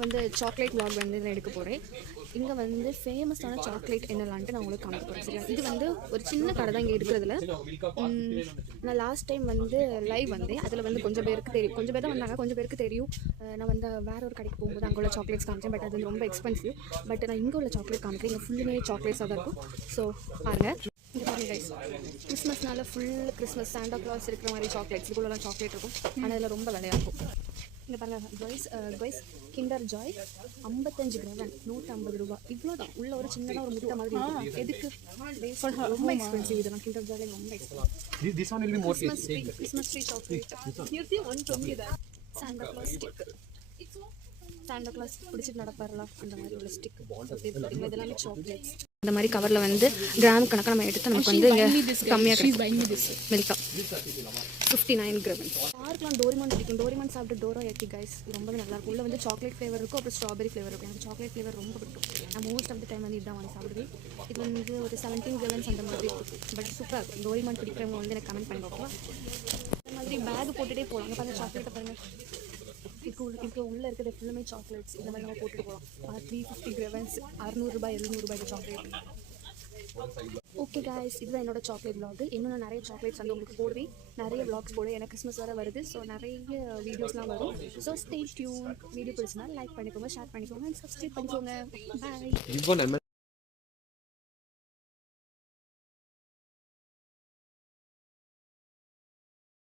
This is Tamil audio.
நான் வந்து சாக்லேட் vlog வந்து இதில் எடுக்க போகிறேன். இங்கே வந்து ஃபேமஸான சாக்லேட் என்னலான்ட்டு நான் உங்களுக்கு காமிக்க போகிறேன். சரியா, இது வந்து ஒரு சின்ன கடை தான் இங்கே இருக்கிறதுல. நான் லாஸ்ட் டைம் வந்து லைவ் வந்தேன். அதில் வந்து கொஞ்சம் பேருக்கு தெரியும், கொஞ்சம் பேர் தான் வந்தாங்க, கொஞ்சம் பேருக்கு தெரியும். நான் வந்து வேற ஒரு கடைக்கு போகும்போது அங்கே உள்ள சாக்லேட்ஸ் காமிச்சேன். பட் அது வந்து ரொம்ப எக்ஸ்பென்சிவ். பட் நான் இங்கே உள்ள சாக்லேட் காமிக்கிறேன். இங்கே ஃபுல்லுமே சாக்லேட்ஸாக தான் இருக்கும். ஸோ பாருங்கள், இங்கே பாருங்க கைஸ், கிறிஸ்மஸ்னால ஃபுல் கிறிஸ்மஸ் சாண்டா கிளாஸ் இருக்கிற மாதிரி சாக்லேட்ஸ் இதுக்குள்ளலாம் சாக்லேட் இருக்கும். ஆனால் இதில் ரொம்ப விலையாக இருக்கும். இங்கே பாருங்கள் கைஸ், கிண்டர் ஜாய் 55 கிராம் 150 ரூபா. இவ்வளோ தான். உள்ள ஒரு சின்னதாக ஒரு முட்டை மாதிரி இருக்கும். எதுக்கு? ரொம்ப எக்ஸ்பென்சிவ். இதெல்லாம் கிண்டர் ஜாய் ரொம்ப expensive. This one will be more Christmas tree chocolate. Santa Claus stick. Santa Claus பிடிச்சிட்டு நடப்பாருல அந்த மாதிரி உள்ள ஸ்டிக். இதெல்லாமே சாக்லேட்ஸ். இந்த மாதிரி கவரில் வந்து கிராம் கணக்காக நம்ம எடுத்து நமக்கு வந்து இங்கே கம்மியாக மில்கா 59 கிராம். யாருக்கெல்லாம் டோரிமான் பிடிக்கும்? டோரிமான் சாப்பிட்டு டோரோ ஏக்கி கைஸ் ரொம்பவே நல்லாயிருக்கும். உள்ள வந்து சாக்லேட் ஃப்ளேவர் இருக்கும், அப்புறம் ஸ்ட்ராபெரி ஃப்ளேவர் இருக்கும். எனக்கு சாக்லேட் ஃப்ளேவர் ரொம்ப பிடிக்கும். நான் மோஸ்ட் ஆஃப் த டைம் வந்து இதுதான் வாங்கி சாப்பிடுவேன். இது வந்து ஒரு 17 கிராம்ஸ் அந்த மாதிரி இருக்கும். பட் சூப்பராக இருக்கும். டோரிமான் பிடிக்கிறவங்க வந்து எனக்கு கமெண்ட் பண்ணி பார்க்கலாம். இந்த மாதிரி பேக் போட்டுகிட்டே போகலாம். பாருங்கள் சாக்லேட்டை பாருங்கள். இதுக்கு உள்ளே இருக்கிறது ஃபுல்லுமே சாக்லேட்ஸ். இந்த மாதிரி நம்ம போட்டுட்டு போகலாம். 350 கிராம்ஸ் 600 ரூபாய் 700 ரூபாய்க்கு சாக்லேட். ஓகே காய்ஸ், இதுதான் என்னோட சாக்லேட் vlog. இன்னும் நான் நிறைய சாக்லேட்ஸ் வந்து உங்களுக்கு போடுவேன், நிறைய vlogs போடுவேன். எனக்கு கிறிஸ்மஸ் வர வருது. ஸோ நிறைய வீடியோஸ்லாம் வரும். So stay tune. வீடியோ பிடிச்சினா லைக் பண்ணிக்கோங்க, ஷேர் பண்ணிக்கோங்க, சப்ஸ்கிரைப் பண்ணிக்கோங்க. பாய்.